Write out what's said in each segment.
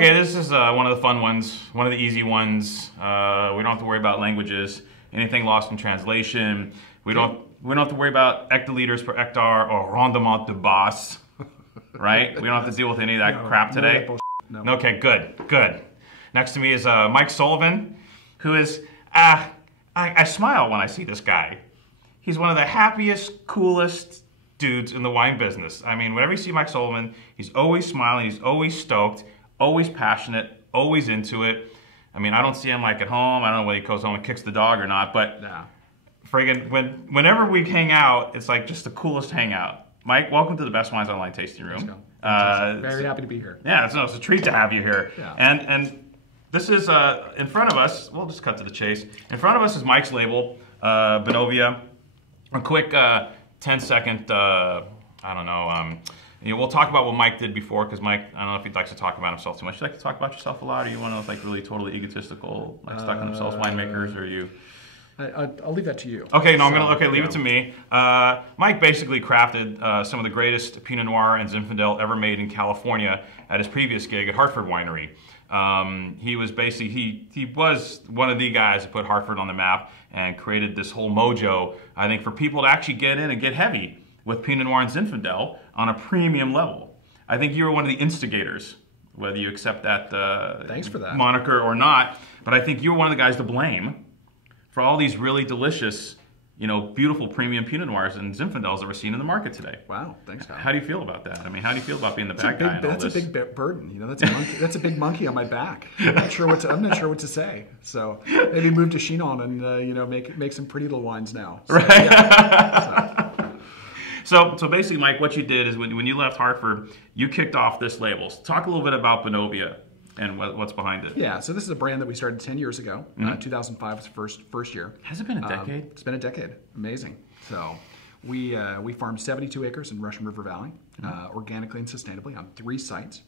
Okay, this is one of the fun ones, one of the easy ones. We don't have to worry about languages, anything lost in translation. We don't have to worry about hectoliters per hectare or rendement de base, right? We don't have to deal with any of that crap today. No. Okay, good. Next to me is Mike Sullivan, who is, I smile when I see this guy. He's one of the happiest, coolest dudes in the wine business. I mean, whenever you see Mike Sullivan, he's always smiling, he's always stoked, always passionate, always into it. I mean, I don't see him like at home. I don't know whether he goes home and kicks the dog or not, but friggin' whenever we hang out, it's like just the coolest hangout. Mike, welcome to the Best Wines Online Tasting Room. Very happy to be here. Yeah, it's a treat to have you here. Yeah. And this is in front of us. We'll just cut to the chase. In front of us is Mike's label, Benovia. A quick 10-second, I don't know. We'll talk about what Mike did before, because Mike, I don't know if he likes to talk about himself too much. Do you like to talk about yourself a lot, or you one of those like really totally egotistical, like stuck on themselves winemakers, or you? I'll leave that to you. Okay, no, leave it to me. Mike basically crafted some of the greatest Pinot Noir and Zinfandel ever made in California at his previous gig at Hartford Winery. He was basically, he was one of the guys that put Hartford on the map and created this whole mojo, I think, for people to actually get in and get heavy with Pinot Noir and Zinfandel on a premium level. I think you were one of the instigators, whether you accept that, thanks for that moniker or not, but I think you were one of the guys to blame for all these really delicious, beautiful premium Pinot Noirs and Zinfandels that we're seeing in the market today. Wow, thanks, Hal. How do you feel about that? I mean, how do you feel about being the bad guy in all this? That's a big burden. That's a monkey. That's a big monkey on my back. I'm not sure what to say. So maybe move to Chinon and make some pretty little wines now. So, right. Yeah. So basically, Mike, what you did is when you left Hartford, you kicked off this label. So talk a little bit about Benovia and what's behind it. Yeah, so this is a brand that we started 10 years ago. 2005 was the first year. Has it been a decade? It's been a decade. Amazing. So we farmed 72 acres in Russian River Valley, organically and sustainably on 3 sites.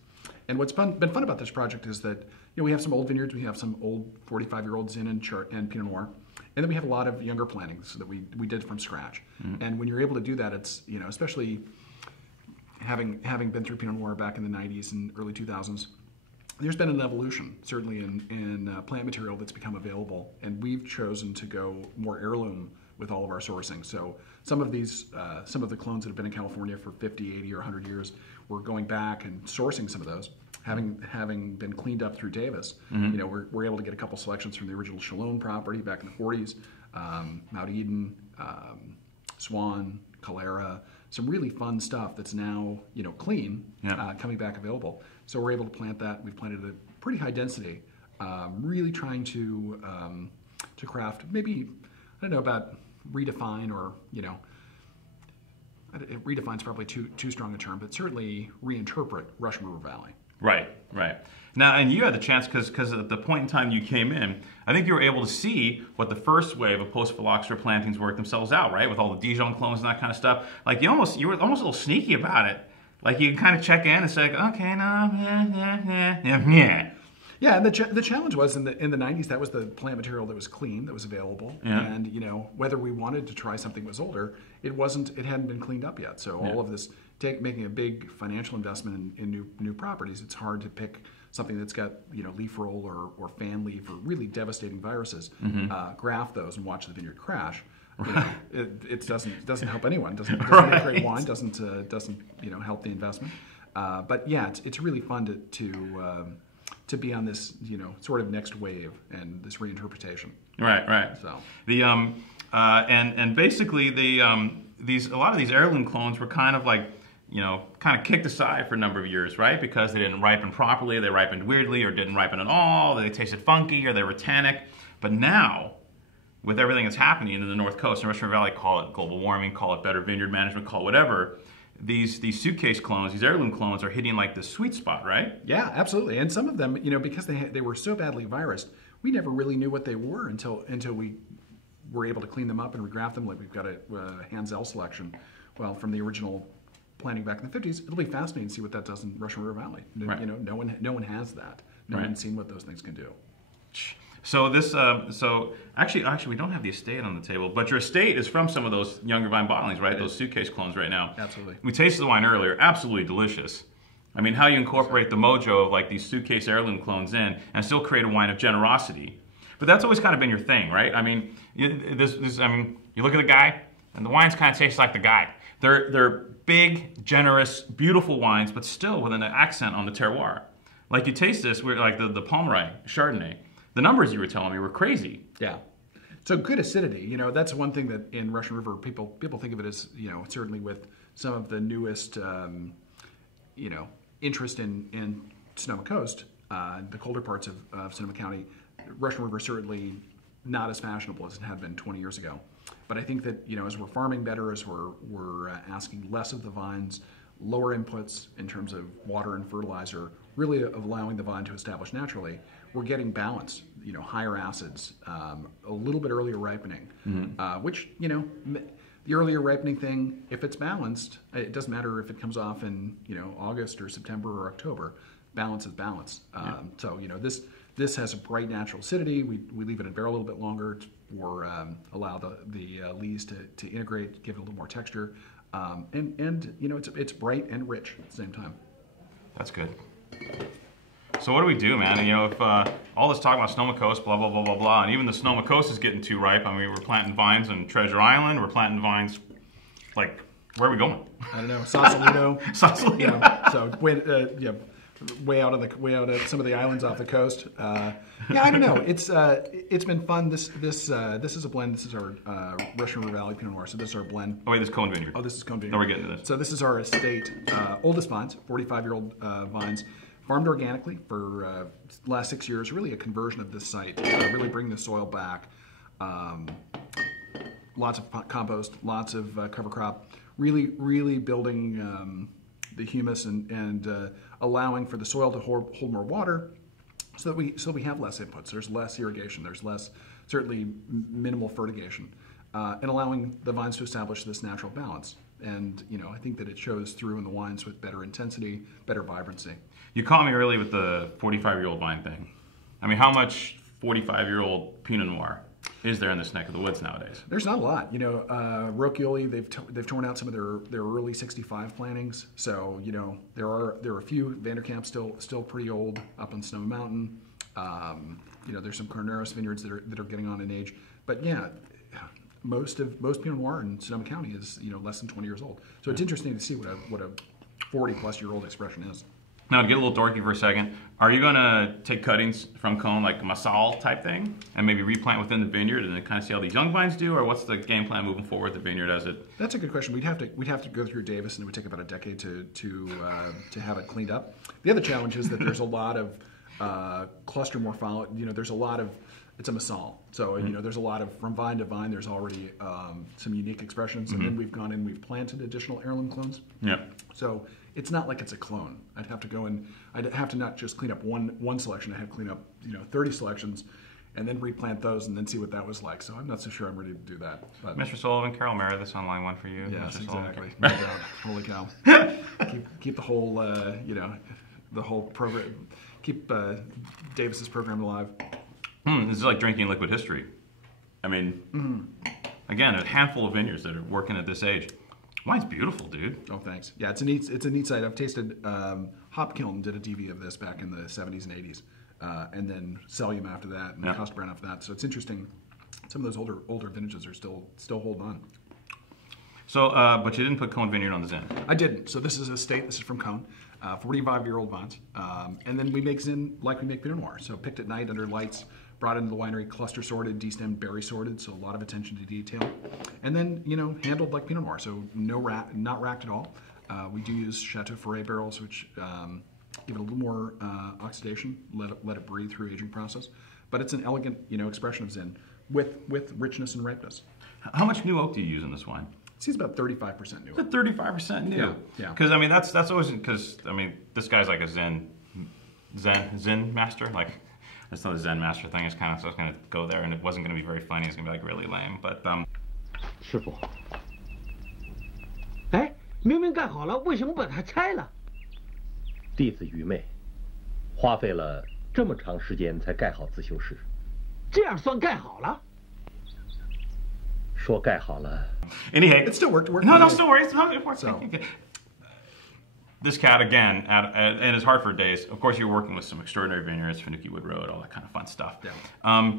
And what's been fun about this project is that we have some old vineyards, we have some old 45-year-old Zin and Pinot Noir, and then we have a lot of younger plantings that we did from scratch. And when you're able to do that, it's especially having been through Pinot Noir back in the 90s and early 2000s. There's been an evolution, certainly in plant material that's become available, and we've chosen to go more heirloom with all of our sourcing. So some of the clones that have been in California for 50, 80, or 100 years, we're going back and sourcing some of those. Having been cleaned up through Davis, we're able to get a couple selections from the original Chalone property back in the 40s, Mount Eden, Swan, Calera, some really fun stuff that's now clean, coming back available. So we're able to plant that. We've planted at a pretty high density, really trying to craft maybe, I don't know about redefine, or redefine's probably too strong a term, but certainly reinterpret Russian River Valley. Right. Now, and you had the chance, because at the point in time you came in, I think you were able to see what the first wave of post-phylloxera plantings worked themselves out, right? With all the Dijon clones and that kind of stuff. Like you were almost a little sneaky about it. Like you can kind of check in and say, okay, no, yeah. Yeah, and the challenge was in the 90s, that was the plant material that was clean, that was available, and whether we wanted to try something that was older, it hadn't been cleaned up yet. So all of this, making a big financial investment in new properties, it's hard to pick something that's got leaf roll or fan leaf or really devastating viruses, graft those and watch the vineyard crash. It doesn't help anyone. Doesn't make great wine. Doesn't help the investment. But yeah, it's really fun to be on this sort of next wave and this reinterpretation. Right. So the and basically a lot of these heirloom clones were kind of like kind of kicked aside for a number of years, right? Because they didn't ripen properly, they ripened weirdly, or didn't ripen at all. They tasted funky, or they were tannic. But now, with everything that's happening in the North Coast, in Russian River Valley, call it global warming, call it better vineyard management, call it whatever, these suitcase clones, these heirloom clones are hitting like the sweet spot, right? Yeah, absolutely. And some of them, because they were so badly virused, we never really knew what they were until we were able to clean them up and regraft them. Like we've got a Hansel selection, from the original planting back in the 50s. It'll be fascinating to see what that does in Russian River Valley. Right. No one has that. No one's seen what those things can do. So this, actually, we don't have the estate on the table, but your estate is from some of those younger vine bottlings, right? Those suitcase clones right now. Absolutely. We tasted the wine earlier, absolutely delicious. I mean, how you incorporate the mojo of like these suitcase heirloom clones in and still create a wine of generosity. But that's always kind of been your thing, right? I mean, you look at the guy, and the wines kind of taste like the guy. They're big, generous, beautiful wines, but still with an accent on the terroir. Like you taste this, like the Pomeroy Chardonnay. The numbers you were telling me were crazy. Yeah. So good acidity, you know, that's one thing that in Russian River people think of it as, you know, certainly with some of the newest, you know, interest in Sonoma Coast, the colder parts of Sonoma County. Russian River certainly not as fashionable as it had been 20 years ago. But I think that, you know, as we're farming better, as we're asking less of the vines, lower inputs in terms of water and fertilizer, really allowing the vine to establish naturally, we're getting balance, you know, higher acids, a little bit earlier ripening, which, you know, the earlier ripening thing, if it's balanced, it doesn't matter if it comes off in, you know, August or September or October. Balance is balance. So, you know, this has a bright natural acidity. We leave it in barrel a little bit longer or allow the lees to integrate, give it a little more texture. And you know, it's bright and rich at the same time. That's good. So what do we do, man? And, you know, if all this talk about Sonoma Coast, blah, blah, blah, blah, blah, and even the Sonoma Coast is getting too ripe. I mean, we're planting vines in Treasure Island. We're planting vines, like, where are we going? I don't know, Sausalito. Sausalito. You know, so way out of some of the islands off the coast. Yeah, I don't know. It's been fun. This is a blend. This is our Russian River Valley Pinot Noir. So this is our blend. Oh wait, this is Cone Vineyard. Oh, this is Cone Vineyard. No, we're getting to this. So this is our estate, oldest vines, 45-year-old vines, farmed organically for the last 6 years. Really a conversion of this site. Really bring the soil back. Lots of compost, lots of cover crop. Really building the humus and allowing for the soil to hold more water, so that we have less inputs. There's less irrigation. There's less, certainly minimal fertigation, and allowing the vines to establish this natural balance. And you know, I think that it shows through in the wines with better intensity, better vibrancy. You caught me early with the 45-year-old vine thing. I mean, how much 45-year-old Pinot Noir is there in this neck of the woods nowadays? There's not a lot. You know, Rocchioli, they've torn out some of their early '65 plantings. So you know, there are a few. Vanderkamp still pretty old up on Sonoma Mountain. You know, there's some Carneros vineyards that are getting on in age. But yeah, most Pinot Noir in Sonoma County is, you know, less than 20 years old. So it's interesting to see what a 40-plus-year-old expression is. Now, to get a little dorky for a second, are you going to take cuttings from cone, like a Massal type thing, and maybe replant within the vineyard and then kind of see how these young vines do, or what's the game plan moving forward with the vineyard as it? That's a good question. We'd have to go through Davis, and it would take about a decade to have it cleaned up. The other challenge is that there's a lot of cluster morphology. You know, there's a lot of, it's a Massal, so you know, there's a lot of, from vine to vine, there's already some unique expressions, and then we've gone in, we've planted additional heirloom clones. Yeah. So it's not like it's a clone. I'd have to not just clean up one selection. I'd have to clean up, you know, 30 selections, and then replant those, and then see what that was like. So I'm not so sure I'm ready to do that. But Mr. Sullivan, Carol Mara, this online one for you. Yes, Mr. exactly. No doubt. Holy cow. keep the whole, you know, the whole program. Keep Davis's program alive. This is like drinking liquid history. I mean, again, a handful of vineyards that are working at this age. Wine's beautiful, dude. Oh, thanks. Yeah, it's a neat site. I've tasted. Hop Kiln did a DV of this back in the 70s and 80s, and then Sullivan after that, and Costa Brown after that. So it's interesting. Some of those older vintages are still holding on. So, but you didn't put Cone Vineyard on the Zin. I didn't. So this is a state. This is from Cone, 45-year-old vines, and then we make Zin like we make Pinot Noir. So picked at night under lights. Brought into the winery, cluster sorted, destemmed, berry sorted, so a lot of attention to detail. And then, you know, handled like Pinot Noir, so not racked at all. We do use Chateau Ferret barrels, which give it a little more oxidation, let it breathe through aging process. But it's an elegant, you know, expression of Zin with richness and ripeness. How much new oak do you use in this wine? It's about 35% new. It's 35% new. Yeah. Because I mean, that's always, because I mean, this guy's like a Zen master, like. It's not a Zen master thing. It's kind of, so I was going to go there, and it wasn't going to be very funny. It's going to be like really lame. But 师傅，哎，明明盖好了，为什么把它拆了？弟子愚昧，花费了这么长时间才盖好自修室。这样算盖好了？说盖好了。Anyway, it still worked. No, still works. No, it works. So. this cat, again, in his Hartford days, of course, you're working with some extraordinary vineyards, Finucane Wood Road, all that kind of fun stuff. Yeah.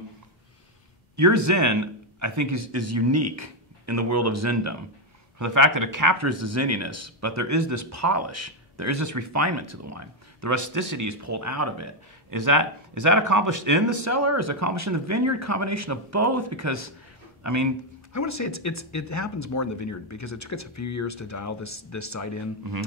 Your Zin, I think, is unique in the world of Zindom for the fact that it captures the zinniness, but there is this polish. There is this refinement to the wine. The rusticity is pulled out of it. Is that accomplished in the cellar? Is it accomplished in the vineyard? Combination of both? Because, I mean, I want to say it happens more in the vineyard because it took us a few years to dial this site in.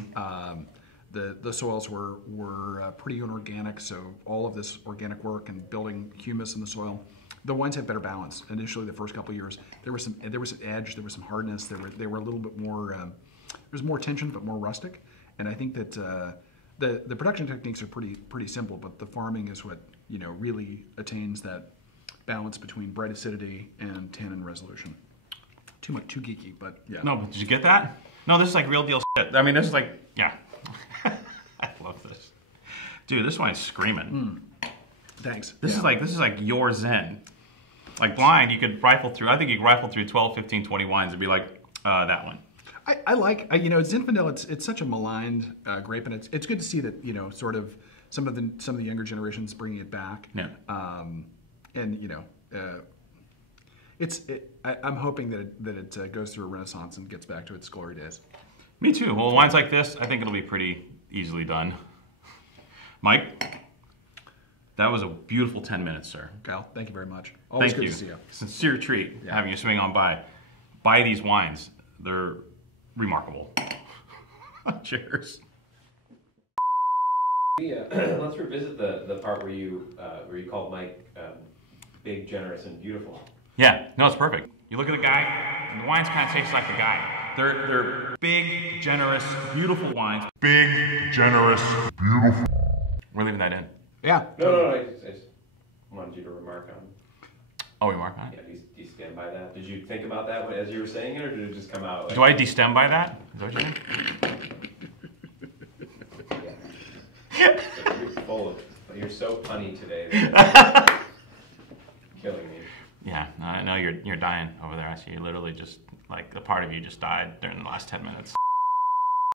The soils were pretty inorganic, so all of this organic work and building humus in the soil, the wines had better balance. Initially, the first couple of years, there was some edge, there was some hardness, they were a little bit more. There was more tension, but more rustic. And I think that the production techniques are pretty simple, but the farming is what really attains that balance between bright acidity and tannin resolution. Too geeky, but yeah. No, but did you get that? No, this is like real deal shit. I mean, this is like, yeah. I love this. Dude, this wine's screaming. Thanks. This is like your Zen. Like blind, you could rifle through, I think you could rifle through 12, 15, 20 wines and be like, that one. I like, Zinfandel, it's such a maligned grape, and it's good to see that, sort of some of the younger generations bringing it back. Yeah. I'm hoping that it goes through a renaissance and gets back to its glory days. Me too. Well, wines like this, I think it'll be pretty easily done. Mike, that was a beautiful 10 minutes, sir. Cal, thank you very much. Always Thank good you. to see you. Sincere treat having you swing on by. Buy these wines. They're remarkable. Cheers. Let's revisit the part where you called Mike big, generous, and beautiful. Yeah, no, it's perfect. You look at the guy, and the wines kind of taste like the guy. They're big, generous, beautiful wines. Big, generous, beautiful. We're leaving that in. Yeah. No, I just wanted you to remark on. Oh, we mark on it? Yeah, do you stand by that? Did you think about that as you were saying it, or did it just come out? Do I destem by that? Is that what you mean? Yeah. You're full of. You're so punny today. Killing me. Yeah, I know you're dying over there. I see you literally just, like, a part of you just died during the last 10 minutes.